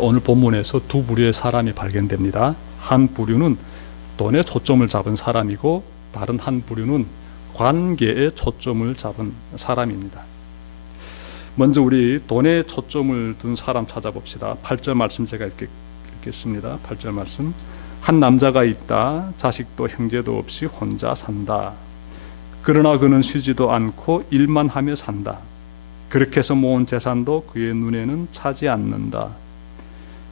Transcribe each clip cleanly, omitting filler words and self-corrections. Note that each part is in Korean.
오늘 본문에서 두 부류의 사람이 발견됩니다. 한 부류는 돈에 초점을 잡은 사람이고 다른 한 부류는 관계에 초점을 잡은 사람입니다. 먼저 우리 돈에 초점을 둔 사람 찾아봅시다. 8절 말씀 제가 읽겠습니다. 8절 말씀. 한 남자가 있다. 자식도 형제도 없이 혼자 산다. 그러나 그는 쉬지도 않고 일만 하며 산다. 그렇게 해서 모은 재산도 그의 눈에는 차지 않는다.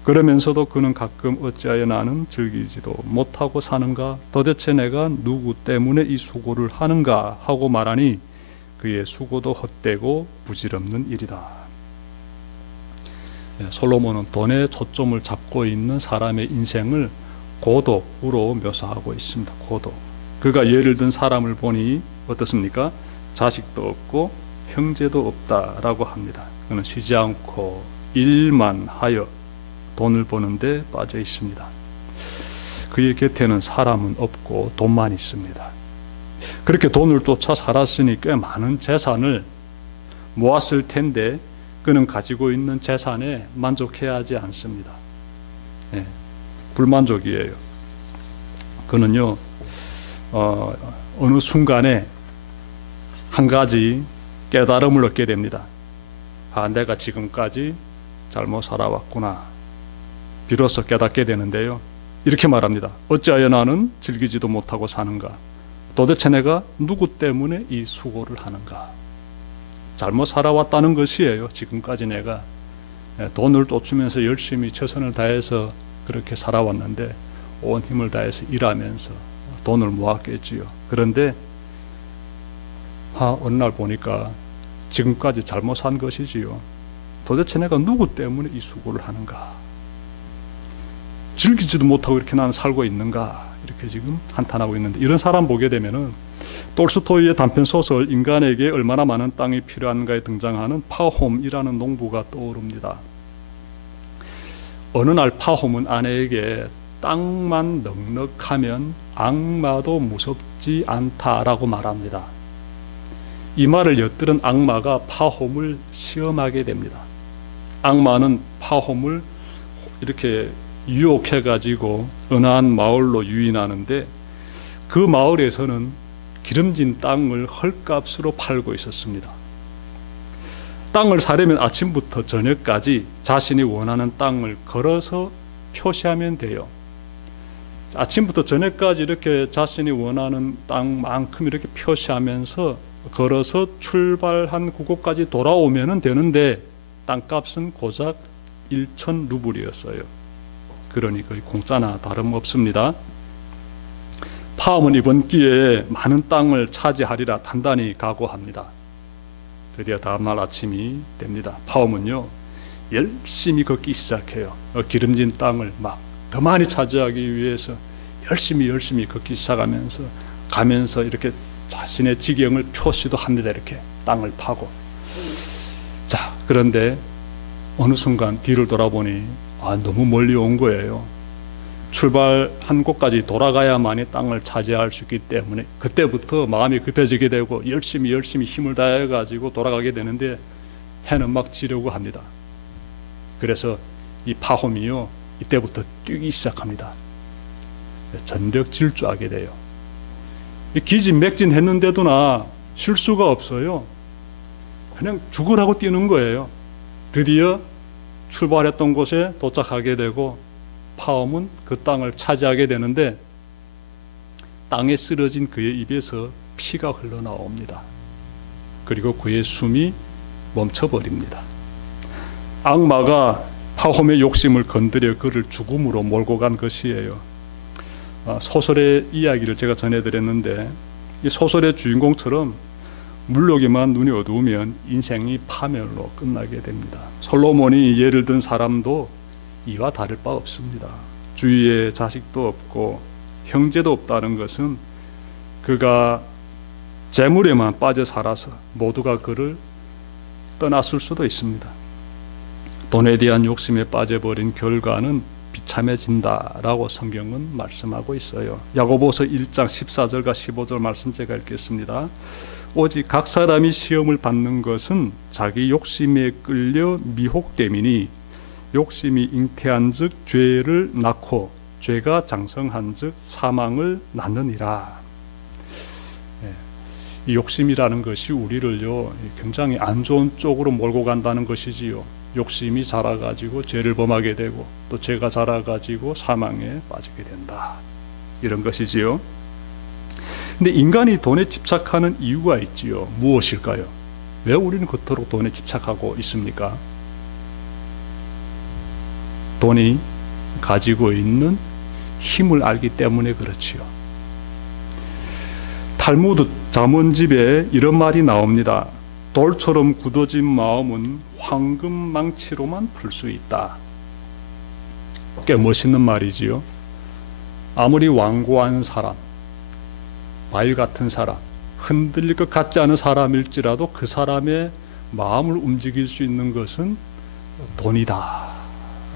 그러면서도 그는 가끔 어찌하여 나는 즐기지도 못하고 사는가? 도대체 내가 누구 때문에 이 수고를 하는가? 하고 말하니 그의 수고도 헛되고 부질없는 일이다. 솔로몬은 돈에 초점을 잡고 있는 사람의 인생을 고독으로 묘사하고 있습니다. 고독. 그가 예를 든 사람을 보니 어떻습니까? 자식도 없고 형제도 없다라고 합니다. 그는 쉬지 않고 일만 하여 돈을 버는데 빠져 있습니다. 그의 곁에는 사람은 없고 돈만 있습니다. 그렇게 돈을 쫓아 살았으니 꽤 많은 재산을 모았을 텐데 그는 가지고 있는 재산에 만족해야 하지 않습니다. 불만족이에요. 그는요 어느 순간에 한 가지 깨달음을 얻게 됩니다. 내가 지금까지 잘못 살아왔구나. 비로소 깨닫게 되는데요. 이렇게 말합니다. 어찌하여 나는 즐기지도 못하고 사는가? 도대체 내가 누구 때문에 이 수고를 하는가? 잘못 살아왔다는 것이에요. 지금까지 내가 돈을 쫓으면서 열심히 최선을 다해서 그렇게 살아왔는데 온 힘을 다해서 일하면서 돈을 모았겠지요. 그런데 어느 날 보니까 지금까지 잘못 산 것이지요. 도대체 내가 누구 때문에 이 수고를 하는가? 즐기지도 못하고 이렇게 나는 살고 있는가? 이렇게 지금 한탄하고 있는데, 이런 사람 보게 되면은 톨스토이의 단편 소설 인간에게 얼마나 많은 땅이 필요한가에 등장하는 파홈이라는 농부가 떠오릅니다. 어느 날 파홈은 아내에게 땅만 넉넉하면 악마도 무섭지 않다라고 말합니다. 이 말을 엿들은 악마가 파홈을 시험하게 됩니다. 악마는 파홈을 이렇게 유혹해가지고 어느 한 마을로 유인하는데, 그 마을에서는 기름진 땅을 헐값으로 팔고 있었습니다. 땅을 사려면 아침부터 저녁까지 자신이 원하는 땅을 걸어서 표시하면 돼요. 아침부터 저녁까지 이렇게 자신이 원하는 땅만큼 이렇게 표시하면서 걸어서 출발한 그곳까지 돌아오면 되는데, 땅값은 고작 1,000루블이었어요. 그러니 거의 공짜나 다름없습니다. 파홈은 이번 기회에 많은 땅을 차지하리라 단단히 각오합니다. 드디어 다음날 아침이 됩니다. 파홈은요 열심히 걷기 시작해요. 기름진 땅을 막 더 많이 차지하기 위해서 열심히 걷기 시작하면서 가면서 이렇게 자신의 지경을 표시도 합니다. 이렇게 땅을 파고. 자, 그런데 어느 순간 뒤를 돌아보니 너무 멀리 온 거예요. 출발한 곳까지 돌아가야만이 땅을 차지할 수 있기 때문에 그때부터 마음이 급해지게 되고 열심히 힘을 다해 가지고 돌아가게 되는데, 해는 막 지려고 합니다. 그래서 이 파홈이요 이때부터 뛰기 시작합니다. 전력 질주하게 돼요. 기진맥진했는데도나 쉴 수가 없어요. 그냥 죽으라고 뛰는 거예요. 드디어 출발했던 곳에 도착하게 되고 파홈은 그 땅을 차지하게 되는데, 땅에 쓰러진 그의 입에서 피가 흘러나옵니다. 그리고 그의 숨이 멈춰버립니다. 악마가 파홈의 욕심을 건드려 그를 죽음으로 몰고 간 것이에요. 소설의 이야기를 제가 전해드렸는데, 이 소설의 주인공처럼 물록에만 눈이 어두우면 인생이 파멸로 끝나게 됩니다. 솔로몬이 예를 든 사람도 이와 다를 바 없습니다. 주위에 자식도 없고 형제도 없다는 것은 그가 재물에만 빠져 살아서 모두가 그를 떠났을 수도 있습니다. 돈에 대한 욕심에 빠져버린 결과는 비참해진다라고 성경은 말씀하고 있어요. 야고보서 1장 14절과 15절 말씀 제가 읽겠습니다. 오직 각 사람이 시험을 받는 것은 자기 욕심에 끌려 미혹됨이니 욕심이 잉태한즉 죄를 낳고 죄가 장성한즉 사망을 낳느니라. 이 욕심이라는 것이 우리를요 굉장히 안 좋은 쪽으로 몰고 간다는 것이지요. 욕심이 자라가지고 죄를 범하게 되고 또 죄가 자라가지고 사망에 빠지게 된다, 이런 것이지요. 근데 인간이 돈에 집착하는 이유가 있지요. 무엇일까요? 왜 우리는 그토록 돈에 집착하고 있습니까? 돈이 가지고 있는 힘을 알기 때문에 그렇지요. 탈무드 잠언집에 이런 말이 나옵니다. 돌처럼 굳어진 마음은 황금망치로만 풀 수 있다. 꽤 멋있는 말이지요. 아무리 완고한 사람, 바위 같은 사람, 흔들릴 것 같지 않은 사람일지라도 그 사람의 마음을 움직일 수 있는 것은 돈이다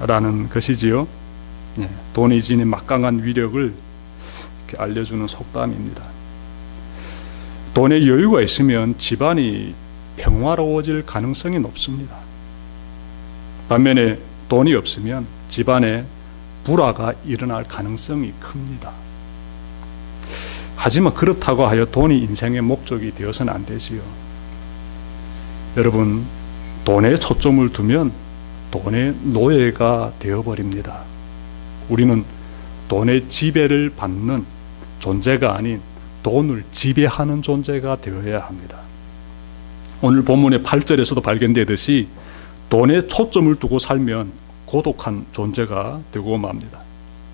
라는 것이지요. 돈이 지닌 막강한 위력을 이렇게 알려주는 속담입니다. 돈에 여유가 있으면 집안이 평화로워질 가능성이 높습니다. 반면에 돈이 없으면 집안에 불화가 일어날 가능성이 큽니다. 하지만 그렇다고 하여 돈이 인생의 목적이 되어서는 안 되지요. 여러분, 돈에 초점을 두면 돈의 노예가 되어버립니다. 우리는 돈의 지배를 받는 존재가 아닌 돈을 지배하는 존재가 되어야 합니다. 오늘 본문의 8절에서도 발견되듯이 돈에 초점을 두고 살면 고독한 존재가 되고 맙니다.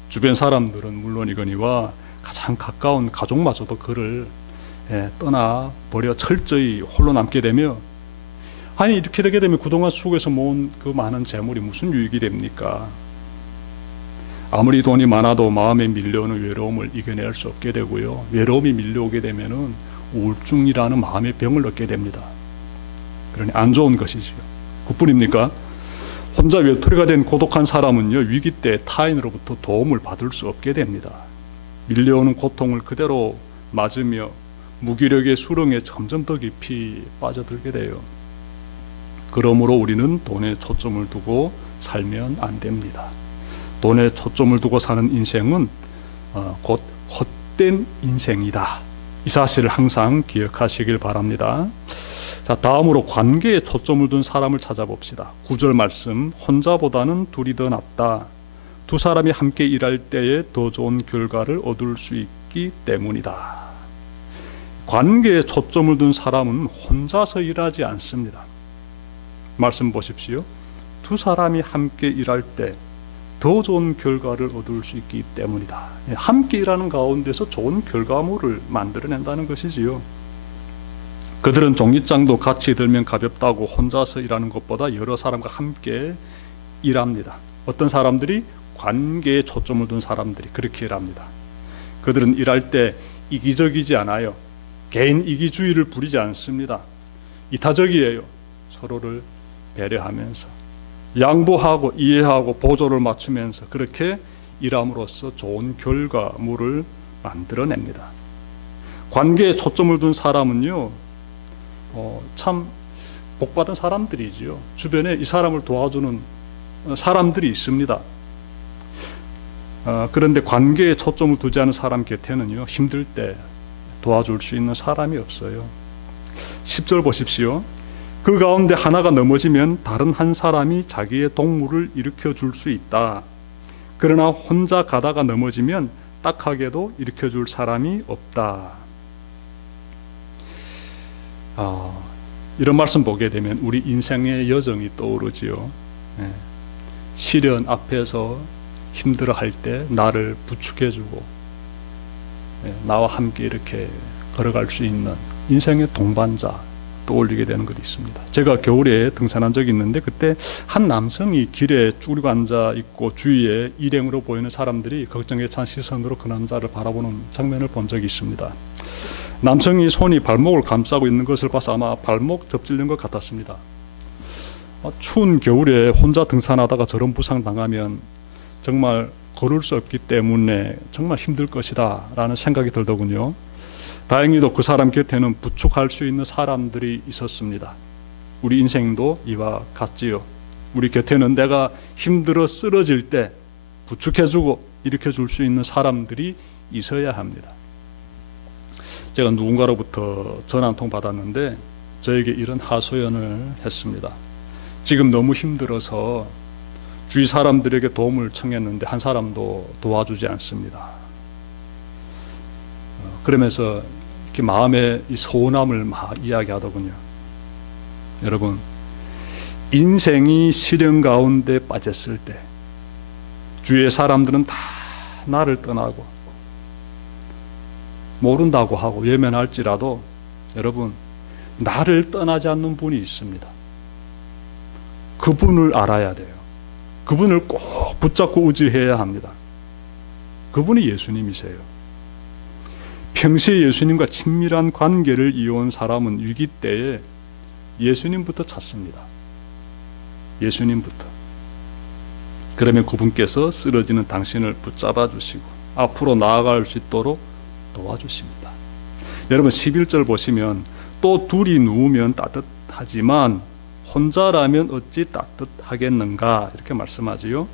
주변 사람들은 물론이거니와 가장 가까운 가족마저도 그를 떠나버려 철저히 홀로 남게 되며, 아니 이렇게 되게 되면 그동안 수고해서 모은 그 많은 재물이 무슨 유익이 됩니까? 아무리 돈이 많아도 마음에 밀려오는 외로움을 이겨낼 수 없게 되고요, 외로움이 밀려오게 되면은 우울증이라는 마음의 병을 얻게 됩니다. 그러니 안 좋은 것이지요. 그뿐입니까? 혼자 외톨이가 된 고독한 사람은요, 위기 때 타인으로부터 도움을 받을 수 없게 됩니다. 밀려오는 고통을 그대로 맞으며 무기력의 수렁에 점점 더 깊이 빠져들게 돼요. 그러므로 우리는 돈에 초점을 두고 살면 안 됩니다. 돈에 초점을 두고 사는 인생은 곧 헛된 인생이다. 이 사실을 항상 기억하시길 바랍니다. 자, 다음으로 관계에 초점을 둔 사람을 찾아봅시다. 9절 말씀, 혼자보다는 둘이 더 낫다. 두 사람이 함께 일할 때에 더 좋은 결과를 얻을 수 있기 때문이다. 관계에 초점을 둔 사람은 혼자서 일하지 않습니다. 말씀 보십시오. 두 사람이 함께 일할 때 더 좋은 결과를 얻을 수 있기 때문이다. 함께 일하는 가운데서 좋은 결과물을 만들어낸다는 것이지요. 그들은 종이장도 같이 들면 가볍다고 혼자서 일하는 것보다 여러 사람과 함께 일합니다. 어떤 사람들이? 관계에 초점을 둔 사람들이 그렇게 일합니다. 그들은 일할 때 이기적이지 않아요. 개인 이기주의를 부리지 않습니다. 이타적이에요. 서로를 배려하면서 양보하고 이해하고 보조를 맞추면서 그렇게 일함으로써 좋은 결과물을 만들어냅니다. 관계에 초점을 둔 사람은요, 참 복받은 사람들이지요. 주변에 이 사람을 도와주는 사람들이 있습니다. 그런데 관계에 초점을 두지 않은 사람 곁에는요, 힘들 때 도와줄 수 있는 사람이 없어요. 10절 보십시오. 그 가운데 하나가 넘어지면 다른 한 사람이 자기의 동물을 일으켜 줄 수 있다. 그러나 혼자 가다가 넘어지면 딱하게도 일으켜 줄 사람이 없다. 이런 말씀 보게 되면 우리 인생의 여정이 떠오르지요. 시련 앞에서 힘들어할 때 나를 부축해주고 나와 함께 이렇게 걸어갈 수 있는 인생의 동반자 떠올리게 되는 것이 있습니다. 제가 겨울에 등산한 적이 있는데 그때 한 남성이 길에 쭈그리고 앉아 있고 주위에 일행으로 보이는 사람들이 걱정에 찬 시선으로 그 남자를 바라보는 장면을 본 적이 있습니다. 남성이 손이 발목을 감싸고 있는 것을 봐서 아마 발목 접질린 것 같았습니다. 추운 겨울에 혼자 등산하다가 저런 부상 당하면 정말 걸을 수 없기 때문에 정말 힘들 것이다 라는 생각이 들더군요. 다행히도 그 사람 곁에는 부축할 수 있는 사람들이 있었습니다. 우리 인생도 이와 같지요. 우리 곁에는 내가 힘들어 쓰러질 때 부축해주고 일으켜줄 수 있는 사람들이 있어야 합니다. 제가 누군가로부터 전화 한 통 받았는데 저에게 이런 하소연을 했습니다. 지금 너무 힘들어서 주위 사람들에게 도움을 청했는데 한 사람도 도와주지 않습니다. 그러면서 이렇게 마음의 이 서운함을 막 이야기하더군요. 여러분, 인생이 시련 가운데 빠졌을 때 주위의 사람들은 다 나를 떠나고 모른다고 하고 외면할지라도 여러분, 나를 떠나지 않는 분이 있습니다. 그분을 알아야 돼요. 그분을 꼭 붙잡고 의지해야 합니다. 그분이 예수님이세요. 평시에 예수님과 친밀한 관계를 이어온 사람은 위기 때에 예수님부터 찾습니다. 예수님부터. 그러면 그분께서 쓰러지는 당신을 붙잡아 주시고 앞으로 나아갈 수 있도록 도와주십니다. 여러분 11절 보시면 또 둘이 누우면 따뜻하지만 혼자라면 어찌 따뜻하겠는가 이렇게 말씀하지요.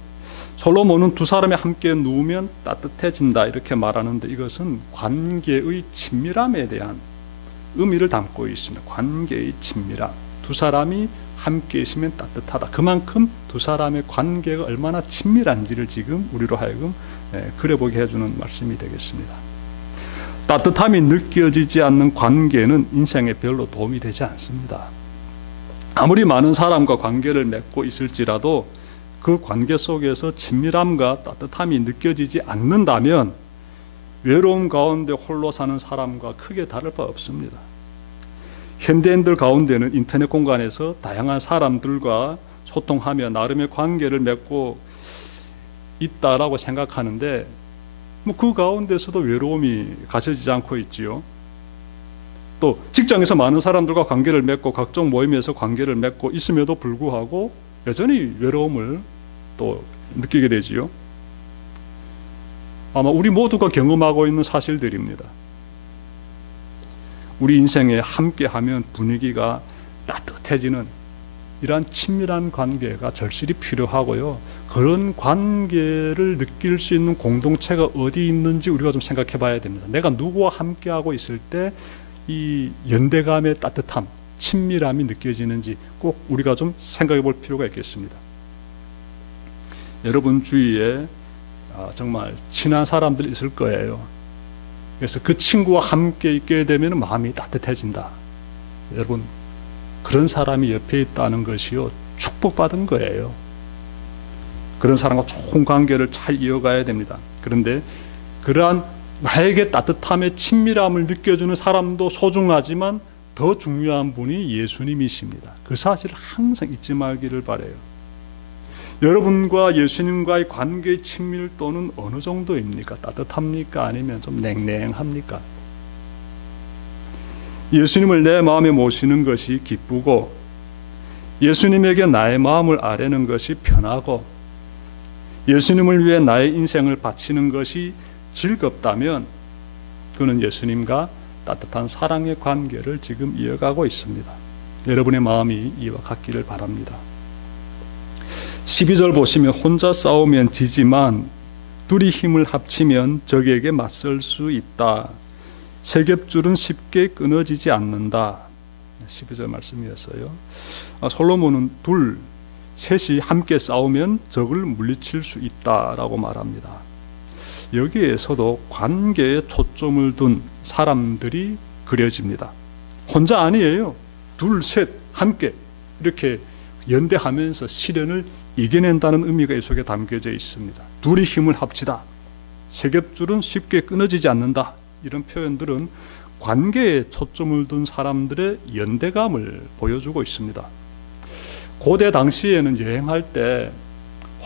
솔로몬은 두 사람이 함께 누우면 따뜻해진다 이렇게 말하는데 이것은 관계의 친밀함에 대한 의미를 담고 있습니다. 관계의 친밀함. 두 사람이 함께 있으면 따뜻하다. 그만큼 두 사람의 관계가 얼마나 친밀한지를 지금 우리로 하여금 그려보게 해주는 말씀이 되겠습니다. 따뜻함이 느껴지지 않는 관계는 인생에 별로 도움이 되지 않습니다. 아무리 많은 사람과 관계를 맺고 있을지라도 그 관계 속에서 친밀함과 따뜻함이 느껴지지 않는다면 외로움 가운데 홀로 사는 사람과 크게 다를 바 없습니다. 현대인들 가운데는 인터넷 공간에서 다양한 사람들과 소통하며 나름의 관계를 맺고 있다라고 생각하는데 그 가운데서도 외로움이 가져지지 않고 있지요. 또 직장에서 많은 사람들과 관계를 맺고 각종 모임에서 관계를 맺고 있음에도 불구하고 여전히 외로움을 또 느끼게 되지요. 아마 우리 모두가 경험하고 있는 사실들입니다. 우리 인생에 함께하면 분위기가 따뜻해지는 이러한 친밀한 관계가 절실히 필요하고요. 그런 관계를 느낄 수 있는 공동체가 어디 있는지 우리가 좀 생각해 봐야 됩니다. 내가 누구와 함께하고 있을 때 이 연대감의 따뜻함, 친밀함이 느껴지는지 꼭 우리가 좀 생각해 볼 필요가 있겠습니다. 여러분 주위에 정말 친한 사람들이 있을 거예요. 그래서 그 친구와 함께 있게 되면 마음이 따뜻해진다. 여러분 그런 사람이 옆에 있다는 것이요 축복받은 거예요. 그런 사람과 좋은 관계를 잘 이어가야 됩니다. 그런데 그러한 나에게 따뜻함의 친밀함을 느껴주는 사람도 소중하지만 더 중요한 분이 예수님이십니다. 그 사실을 항상 잊지 말기를 바라요. 여러분과 예수님과의 관계의 친밀도는 어느 정도입니까? 따뜻합니까? 아니면 좀 냉랭합니까? 예수님을 내 마음에 모시는 것이 기쁘고 예수님에게 나의 마음을 아뢰는 것이 편하고 예수님을 위해 나의 인생을 바치는 것이 즐겁다면 그는 예수님과 따뜻한 사랑의 관계를 지금 이어가고 있습니다. 여러분의 마음이 이와 같기를 바랍니다. 12절 보시면 혼자 싸우면 지지만 둘이 힘을 합치면 적에게 맞설 수 있다. 세겹줄은 쉽게 끊어지지 않는다. 12절 말씀이었어요. 솔로몬은 셋이 함께 싸우면 적을 물리칠 수 있다라고 말합니다. 여기에서도 관계에 초점을 둔 사람들이 그려집니다. 혼자 아니에요. 둘, 셋 함께 이렇게 연대하면서 시련을 이겨낸다는 의미가 이 속에 담겨져 있습니다. 둘이 힘을 합치다. 세겹줄은 쉽게 끊어지지 않는다. 이런 표현들은 관계에 초점을 둔 사람들의 연대감을 보여주고 있습니다. 고대 당시에는 여행할 때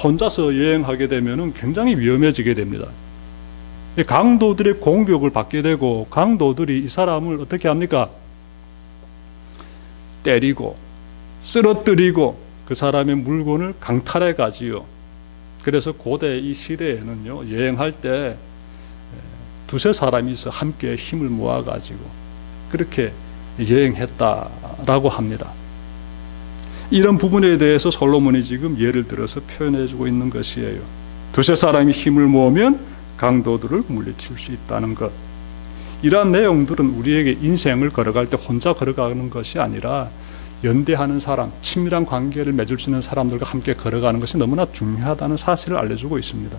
혼자서 여행하게 되면 굉장히 위험해지게 됩니다. 강도들의 공격을 받게 되고 강도들이 이 사람을 어떻게 합니까? 때리고 쓰러뜨리고 그 사람의 물건을 강탈해 가지요. 그래서 고대 이 시대에는요 여행할 때 두세 사람이서 함께 힘을 모아 가지고 그렇게 여행했다라고 합니다. 이런 부분에 대해서 솔로몬이 지금 예를 들어서 표현해주고 있는 것이에요. 두세 사람이 힘을 모으면 강도들을 물리칠 수 있다는 것. 이러한 내용들은 우리에게 인생을 걸어갈 때 혼자 걸어가는 것이 아니라 연대하는 사람, 친밀한 관계를 맺을 수 있는 사람들과 함께 걸어가는 것이 너무나 중요하다는 사실을 알려주고 있습니다.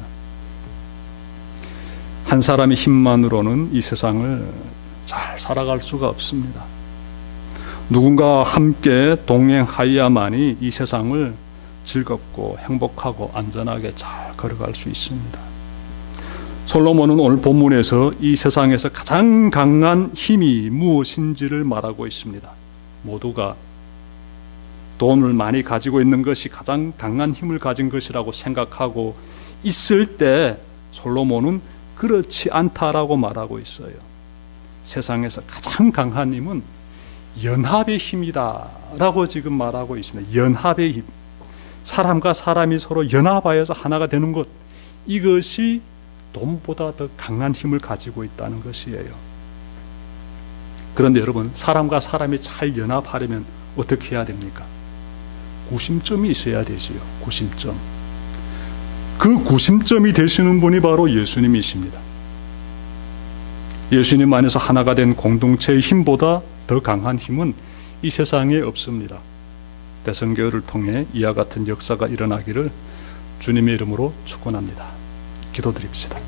한 사람의 힘만으로는 이 세상을 잘 살아갈 수가 없습니다. 누군가와 함께 동행하여야만이 이 세상을 즐겁고 행복하고 안전하게 잘 걸어갈 수 있습니다. 솔로몬은 오늘 본문에서 이 세상에서 가장 강한 힘이 무엇인지를 말하고 있습니다. 모두가 돈을 많이 가지고 있는 것이 가장 강한 힘을 가진 것이라고 생각하고 있을 때 솔로몬은 그렇지 않다라고 말하고 있어요. 세상에서 가장 강한 힘은 연합의 힘이다 라고 지금 말하고 있습니다. 연합의 힘. 사람과 사람이 서로 연합하여서 하나가 되는 것, 이것이 돈보다 더 강한 힘을 가지고 있다는 것이에요. 그런데 여러분, 사람과 사람이 잘 연합하려면 어떻게 해야 됩니까? 구심점이 있어야 되지요. 구심점. 그 구심점이 되시는 분이 바로 예수님이십니다. 예수님 안에서 하나가 된 공동체의 힘보다 더 강한 힘은 이 세상에 없습니다. 대선교회를 통해 이와 같은 역사가 일어나기를 주님의 이름으로 축원합니다. 기도드립시다.